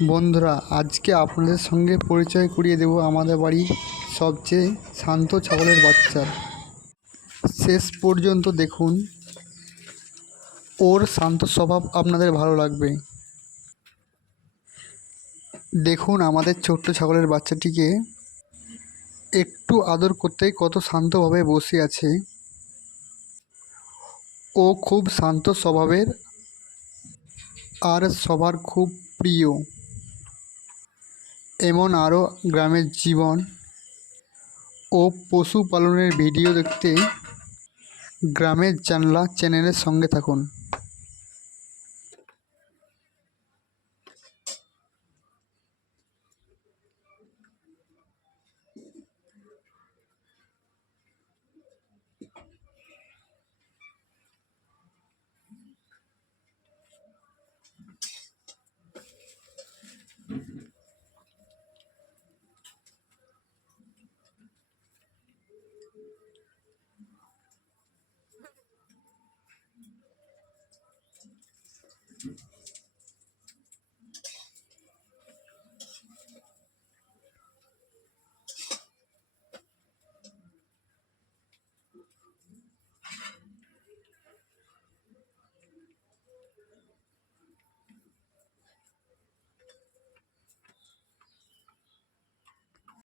বন্ধুরা, আজকে আপনাদের সঙ্গে পরিচয় করিয়ে দেব আমাদের বাড়ির সবচেয়ে শান্ত ছাগলের বাচ্চার। শেষ পর্যন্ত দেখুন, ওর শান্ত স্বভাব আপনাদের ভালো লাগবে। দেখুন আমাদের ছোট্ট ছাগলের বাচ্চাটিকে একটু আদর করতেই কত শান্তভাবে বসে আছে। ও খুব শান্ত স্বভাবের আর সবার খুব প্রিয়। এমন আরও গ্রামের জীবন ও পশুপালনের ভিডিও দেখতে গ্রামের জানলা চ্যানেলের সঙ্গে থাকুন।